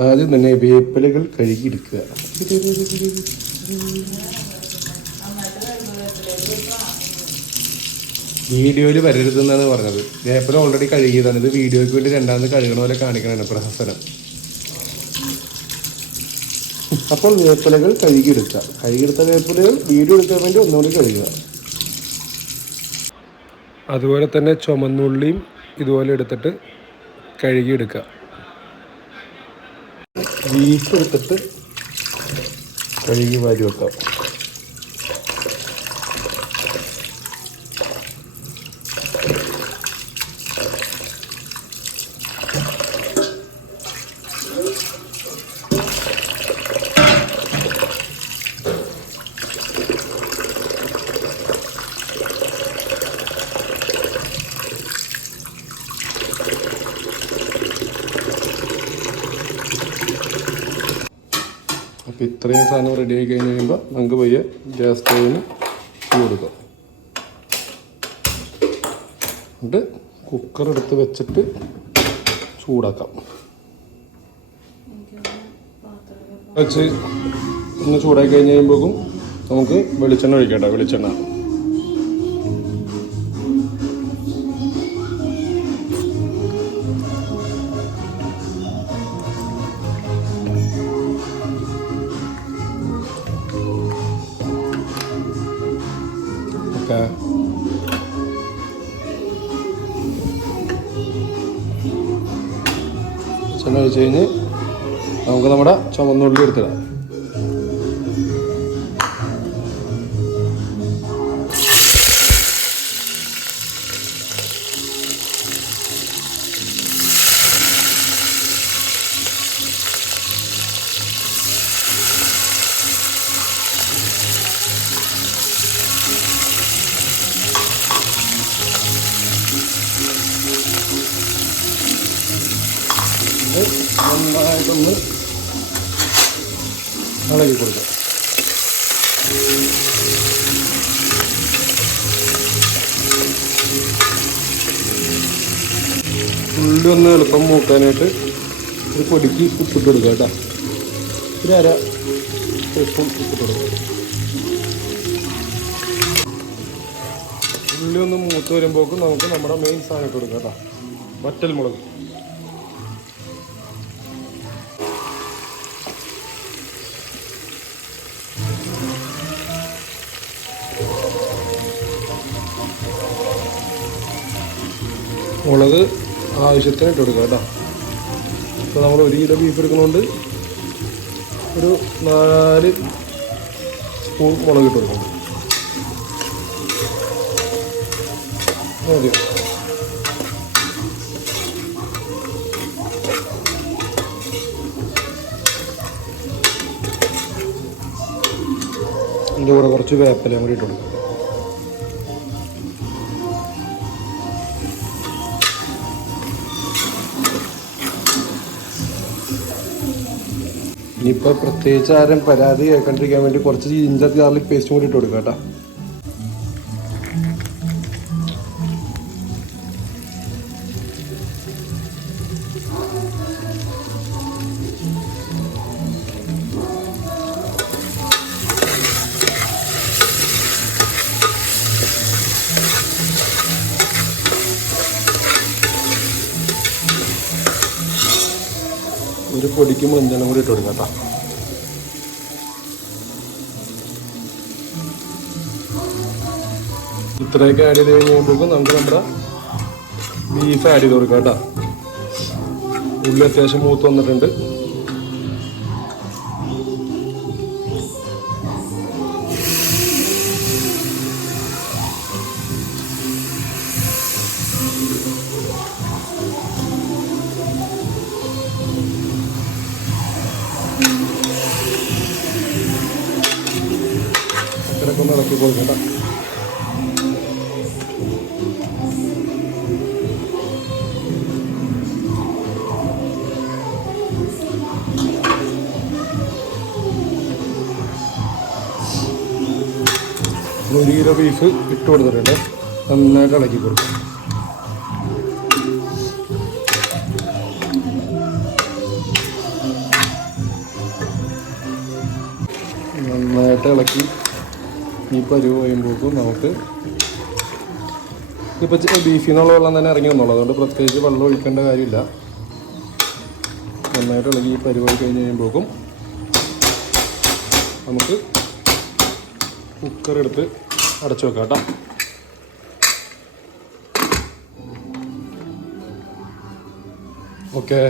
ആദ്യം തന്നെ വേപ്പിലകൾ കഴുകിയെടുക്കുക. വീഡിയോയിൽ വരരുതെന്നാണ് പറഞ്ഞത്. വേപ്പില ഓൾറെഡി കഴുകിയതാണ്. ഇത് വീഡിയോയ്ക്ക് വേണ്ടി രണ്ടാമത് കഴുകണ പോലെ കാണിക്കണതാണ് പ്രഹസനം. അപ്പോൾ വേപ്പിലകൾ കഴുകിയെടുക്കുക. കഴുകിയെടുത്ത വേപ്പിലകൾ വീഡിയോ എടുക്കാൻ വേണ്ടി ഒന്നുകൂടി കഴുകുക. അതുപോലെ തന്നെ ചുമന്നുള്ളിയും ഇതുപോലെ എടുത്തിട്ട് കഴുകിയെടുക്കുക. ബീഫ് എടുത്തിട്ട് കഴുകി വാരി വെക്കാം. അപ്പോൾ ഇത്രയും സാധനം റെഡി ആയി കഴിഞ്ഞ് കഴിയുമ്പോൾ നമുക്ക് പയ്യെ ഗ്യാസ് സ്റ്റൗവിന് തീ കൊടുക്കാം. എന്നിട്ട് കുക്കർ എടുത്ത് വെച്ചിട്ട് ചൂടാക്കാം. വെച്ച് ഒന്ന് ചൂടാക്കി കഴിഞ്ഞ് കഴിയുമ്പോഴേക്കും നമുക്ക് വെളിച്ചെണ്ണ ഒഴിക്കട്ടെ. വെളിച്ചെണ്ണ വെളിച്ചെണ്ണ ഒഴിച്ച് കഴിഞ്ഞ് നമുക്ക് നമ്മുടെ ചുവന്നുള്ളി എടുത്തിടാം. നന്നായിട്ടൊന്ന് ഇളകി കൊടുക്കുക. ഉള്ളി ഒന്ന് എളുപ്പം മൂക്കാനായിട്ട് ഒരു പൊടിക്ക് ഉപ്പിട്ട് കൊടുക്കുക കേട്ടോ. ഒരു അര ടീസ്പൂൺ ഉപ്പിട്ട് കൊടുക്കുക. ഉള്ളി ഒന്ന് മൂത്ത് വരുമ്പോഴേക്കും നമുക്ക് നമ്മുടെ മെയിൻ സാധനം ഇട്ട് കൊടുക്കുക കേട്ടോ. വറ്റൽ മുളക്. മുളക് ആവശ്യത്തിന് ഇട്ട് കൊടുക്കുക കേട്ടോ. ഇപ്പോൾ നമ്മൾ 1 കിലോ ബീഫ് എടുക്കുന്നതുകൊണ്ട് ഒരു 4 സ്പൂൺ മുളക് ഇട്ട് കൊടുക്കണം. മതി. ഇതിൻ്റെ കൂടെ കുറച്ച് വേപ്പിലയും കൂടി ഇട്ട് കൊടുക്കും. ഇനിയിപ്പോൾ പ്രത്യേകിച്ച് ആരും പരാതി കേൾക്കാണ്ടിരിക്കാൻ വേണ്ടി കുറച്ച് ജിഞ്ചർ ഗാർലിക് പേസ്റ്റും കൂടി ഇട്ട് കൊടുക്കുക കേട്ടോ. ഒരു പൊടിക്ക് മഞ്ഞളും കൂടി ഇട്ട് കൊടുക്കാം കേട്ടോ. ഇത്രയൊക്കെ ആഡ് ചെയ്ത് കഴിയുമ്പോഴേക്കും നമുക്ക് നമ്മുടെ ബീഫ് ആഡ് ചെയ്ത് കൊടുക്കാം കേട്ടോ. ഉള്ളി അത്യാവശ്യം മൂത്ത് വന്നിട്ടുണ്ട്. ഇടയ്ക്കൊന്ന് ഇളക്കി കൊടുക്കണ്ട. ഒരു കിലോ ബീഫ് ഇട്ട് കൊടുത്തിട്ടുണ്ട്. നന്നായിട്ട് ഇളക്കി കൊടുക്കും. നന്നായിട്ട് ഇളക്കി ഈ പരുവ് കഴിയുമ്പോഴേക്കും നമുക്ക് ഇപ്പോൾ ബീഫിൽ നിന്നുള്ള വെള്ളം തന്നെ ഇറങ്ങി വന്നുള്ളൂ. അതുകൊണ്ട് പ്രത്യേകിച്ച് വെള്ളം ഒഴിക്കേണ്ട കാര്യമില്ല. നന്നായിട്ട് ഇളകി ഈ പരുവായി കഴിഞ്ഞ് കഴിയുമ്പോഴേക്കും നമുക്ക് കുക്കർ എടുത്ത് അടച്ചു വെക്കാം കേട്ടോ. ഓക്കെ,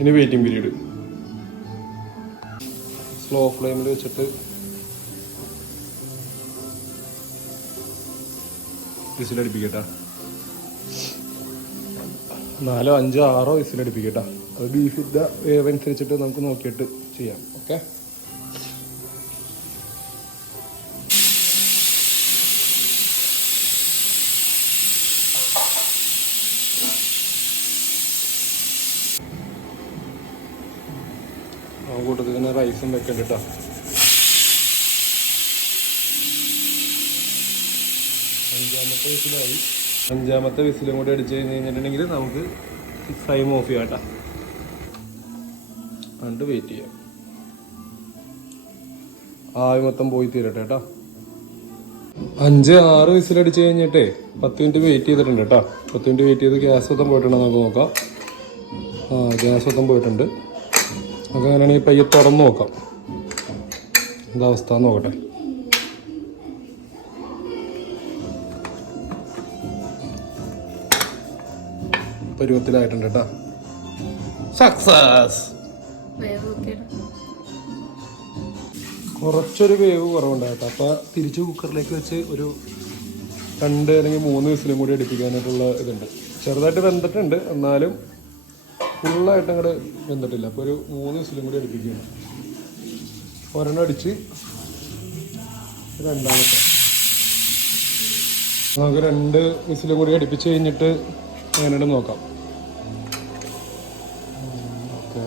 ഇനി വെയിറ്റിംഗ് പീരീഡ് സ്ലോ ഫ്ലെയിമിൽ വെച്ചിട്ട് വിസിലടിപ്പിക്കട്ടെ. 4, 5, 6 വിസിലടിപ്പിക്കട്ടെ. അത് ബീഫിൻ്റെ വേവ് അനുസരിച്ചിട്ട് നമുക്ക് നോക്കിയിട്ട് ചെയ്യാം. ഓക്കെ, ആ കൂട്ടത്തിൽ തന്നെ റൈസും വെക്കണ്ട കേട്ടോ. അഞ്ചാമത്തെ വിസിലും കൂടി അടിച്ചു കഴിഞ്ഞിട്ടുണ്ടെങ്കിൽ നമുക്ക് ഫ്ലെയിം ഓഫ് ചെയ്യാം കേട്ടോ. കണ്ട് വെയിറ്റ് ചെയ്യാം. ആവി മൊത്തം പോയി തീരട്ടെ കേട്ടോ. 5, 6 വിസിലടിച്ച് കഴിഞ്ഞിട്ടേ 10 മിനിറ്റ് വെയിറ്റ് ചെയ്തിട്ടുണ്ട് കേട്ടോ. 10 മിനിറ്റ് വെയിറ്റ് ചെയ്ത് ഗ്യാസ് മൊത്തം പോയിട്ടുണ്ടോ നമുക്ക് നോക്കാം. ഗ്യാസ് മൊത്തം പോയിട്ടുണ്ട്. നമുക്ക് അങ്ങനെയാണെങ്കിൽ പയ്യെ തുറന്ന് നോക്കാം എന്താ അവസ്ഥ നോക്കട്ടെ. പരുവത്തിലായിട്ടുണ്ട് കേട്ടോ. സക്സസ്. കുറച്ചൊരു വേവ് കുറവുണ്ടായിട്ടോ. അപ്പോൾ തിരിച്ച് കുക്കറിലേക്ക് വെച്ച് ഒരു 2 അല്ലെങ്കിൽ 3 വിസിലും കൂടി അടിപ്പിക്കാനായിട്ടുള്ള ഇതുണ്ട്. ചെറുതായിട്ട് വെന്തിട്ടുണ്ട്, എന്നാലും ഫുള്ളായിട്ട് അങ്ങോട്ട് വെന്തിട്ടില്ല. അപ്പോൾ ഒരു 3 വിസിലും കൂടി അടിപ്പിക്കുകയാണ്. ഒരെണ്ണം അടിച്ച് രണ്ടാമത്തെ നമുക്ക് 2 വിസിലും കൂടി അടുപ്പിച്ച് കഴിഞ്ഞിട്ട് എങ്ങനെയാണ് നോക്കാം. ഓക്കെ,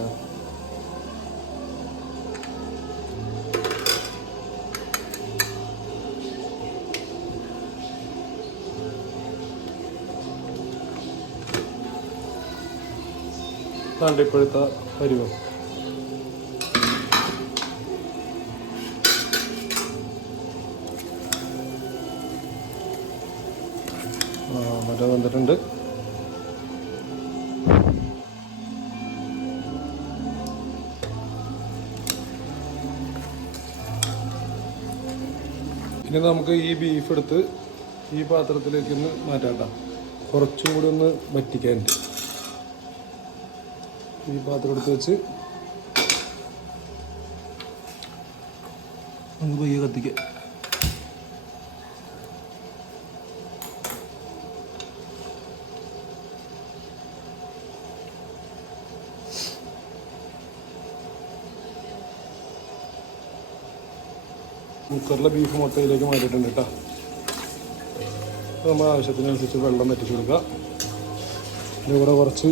ഇപ്പോഴത്തെ പരുവം. മറ്റേ വന്നിട്ടുണ്ട്. ഇനി നമുക്ക് ഈ ബീഫ് എടുത്ത് ഈ പാത്രത്തിലേക്ക് ഒന്ന് മാറ്റാം. കുറച്ചും കൂടി ഒന്ന് വറ്റിക്കാനുണ്ട്. ഈ പാത്രം എടുത്ത് വെച്ച് നമുക്ക് പയ്യെ കത്തിക്കാം. കുക്കറിലെ ബീഫ് മുട്ടയിലേക്ക് മാറ്റിയിട്ടുണ്ട് കേട്ടോ. നമ്മൾ ആവശ്യത്തിനനുസരിച്ച് വെള്ളം വറ്റിച്ച് കൊടുക്കുക. ഇതിവിടെ കുറച്ച്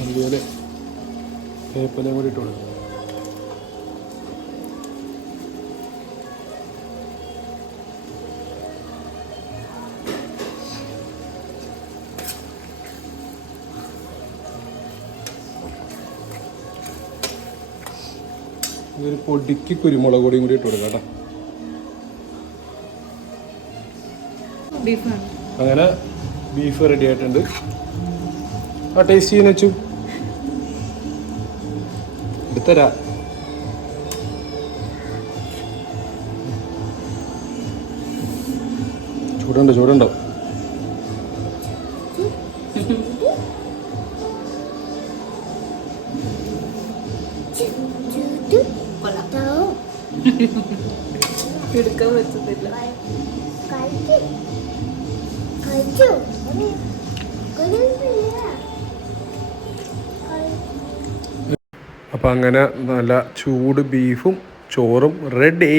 മല്ലിയില വേപ്പിലയും കൂടി ഇട്ട് കൊടുക്കുക. ഒരു പൊടിക്ക് കുരുമുളക് പൊടിയും കൂടി ഇട്ട് കൊടുക്കാം കേട്ടോ. അങ്ങനെ ബീഫ് റെഡി ആയിട്ടുണ്ട്. ടേസ്റ്റ് ചെയ്യാൻ വെച്ചു എടുത്തരാ. ചൂടുണ്ടോ? എടുക്കാൻ പറ്റത്തില്ല. അപ്പം അങ്ങനെ നല്ല ചൂട് ബീഫും ചോറും റെഡി.